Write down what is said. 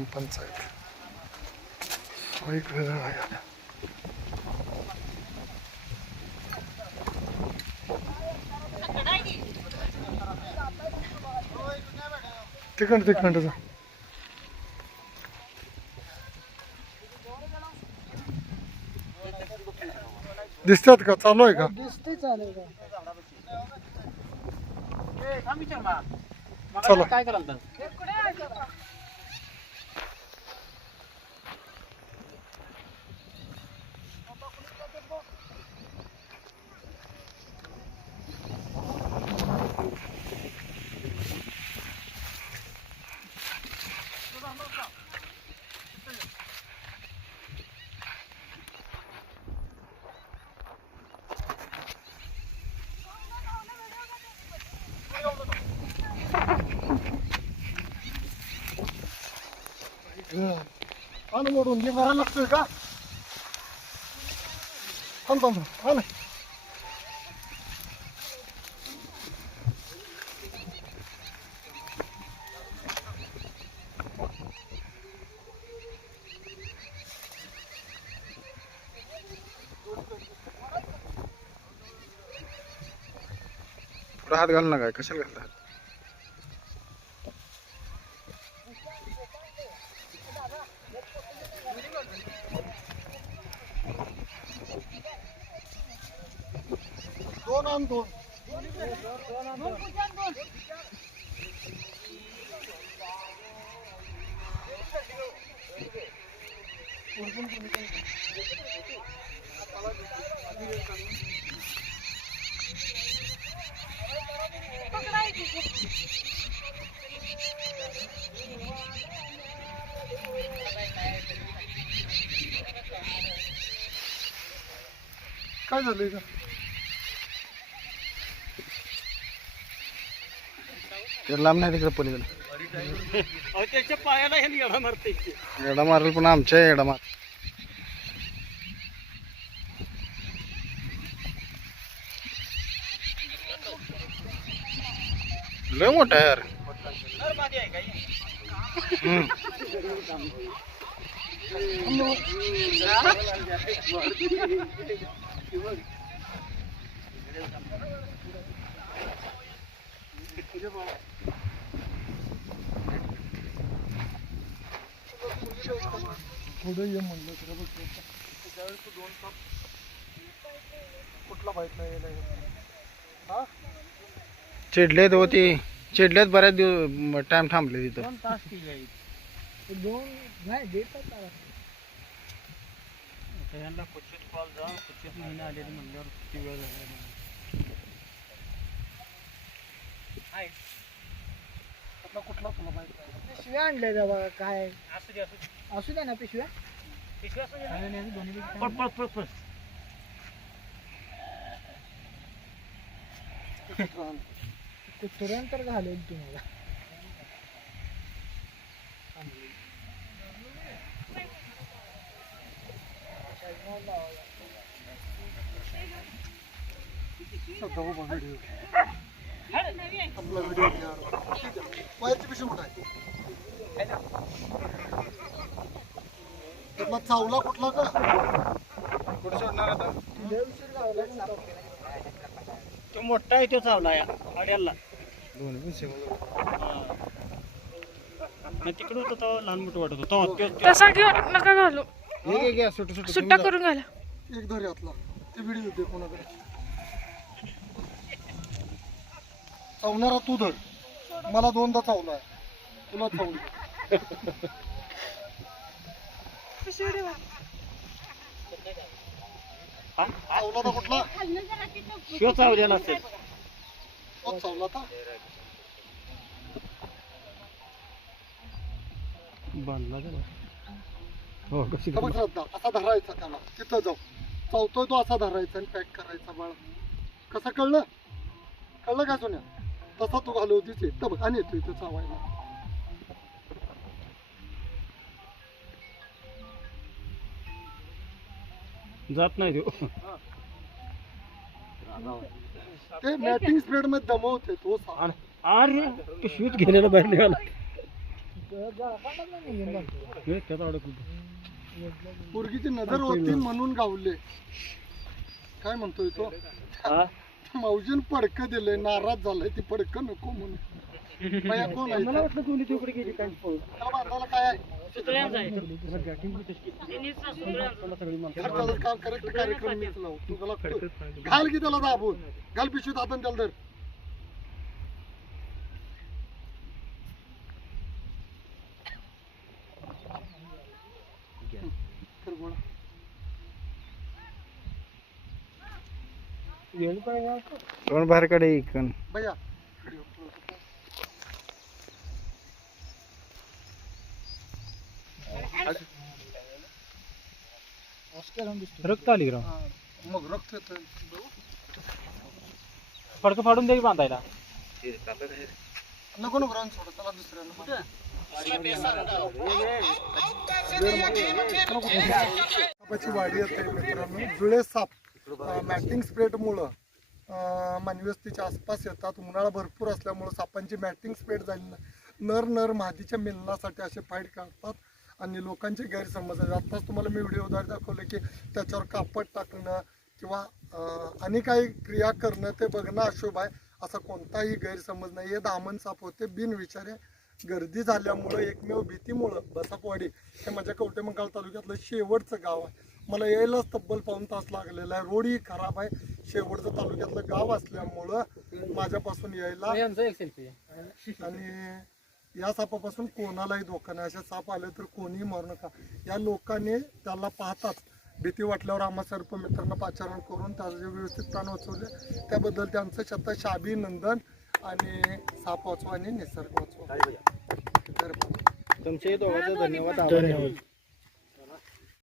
ग्रामपंचायत एक वेळ आहे तिकडं तिकडं जा दिसतात का चालू आहे का दिसते चालेल का चला काय कराल तर आलं मोडून घे मारा लागतोय का थांब थांब थांब. आलं पुढं हात घाल ना काय कशाला घालता दोन आण दोन काय झालंय का ते लांब नाही तिकडे पलीकडे. अहो त्याच्या पायाला हे येडा मारते एडा मारेल पण आमच्या एडा मार लय मोठा आहे यार. हम्म. पुढे ये म्हणलं तर बघ. त्यावेळेस तू दोन तास कुठला माहीत नाही हा? चिडलेत होती चिडलेत बऱ्याच दिवस टाइम थांबले तिथं. दोन तास ते दोन नाही देतात त्याला. त्यांना क्वचित कॉल जा क्वचित महिने आलेले म्हणल्यावर किती वेळ झाला कुठला कुठला तुला माहीत पिशव्या आणल्या त्या बघा काय. असू दे असू दे. असू द्या ना पिशव्या पिशवी असू दे ना. आणि आणि दोन्ही पैकी पळ पळ पळ पळ. कुत्र्यान तर घालेल तुम्हाला सध्या उभा व्हिडिओ आपला व्हिडिओ बाहेरची पिशवी कुठं आहे त्यातला चावला कुठला का कुठे सोडणार आता. तो मोठा आहे तो चावला या सेम मग तिकडे होतं तेव्हा लहान मोठं वाटत होतं तसा घेऊ नका घालू हे सुट्टा करून घाला. एक धर यातला. ते व्हिडिओ दे कोणाकडे. चावणारा तू धर मला दोनदा चावलाय तुला चावली. हा? चावला कुठला? चावलेला असेल. तोच चावला का? बांधला त्याला हो कशी श्रद्धा असा धरायचा त्याला. तिथं जाऊ. चावतोय तो असा धरायचा आणि पॅक करायचा बाळा. कसं कळलं? कळलं का सोन्या तसा तू घालवतीच आणि येतो इथं चावायला. जात नाही तो. ते मॅटिंग स्प्रेडमध्ये दमवते तो अरे पिशवीत गेलेला बाहेर निघाला. पोरगीची नजर होती म्हणून गावले. काय म्हणतोय तो? मावजीन पडकं दिलंय नाराज झालाय ती पडकं नको म्हणून. बाया कोण आहे मला वाटलं दोन्ही तिकडे गेली काय? आहे? खर्चाला करेक्ट कार्यक्रम मीच लावू. घाल की त्याला दाबून. घाल पिशवीत हातान त्याला धर. कर गोळा. वेळ पाहिजे कोण बाहेर कडे इकन. भैया. रक्त आली ग्राम मग रक्त येतं. फडकं फाडून की बांधायला. नको नको रान सोड त्याला दुसऱ्याला. वाडी येते मित्रांनो. जुळे साप. मॅटिंग स्प्रेडमुळं मानवी आसपास येतात. उन्हाळा भरपूर असल्यामुळं सापांची मॅटिंग स्प्रेड झाली नर नर मादीच्या मिलनासाठी असे फाईट काढतात आणि लोकांचे गैरसमज आहेत. आत्ताच तुम्हाला मी व्हिडिओद्वारे दाखवले की त्याच्यावर कापड टाकणं किंवा आणि काही क्रिया करणं ते बघणं अशुभ आहे. असा कोणताही गैरसमज नाही. हे दामन साप होते. बिनविचारे गर्दी झाल्यामुळं एकमेव भीतीमुळं बसापवाडी हे माझ्या कवटेमंकाळ तालुक्यातलं शेवटचं गाव आहे. मला यायलाच तब्बल पाऊन तास लागलेला आहे. रोडही खराब आहे. शेवटचं तालुक्यातलं गाव असल्यामुळं माझ्यापासून यायला आणि या सापापासून कोणालाही धोका नाही. असे साप आले तर कोणीही मारू नका. या लोकांनी त्याला पाहताच भीती वाटल्यावर आम्हा सर्प मित्रांना पाचारण करून त्याचे व्यवस्थित प्राण वाचवले. त्याबद्दल त्यांचं शतश अभिनंदन आणि साप वाचवा आणि निसर्ग वाचवा. धन्यवाद तुमचे दोघांचे धन्यवाद. आभार आहे.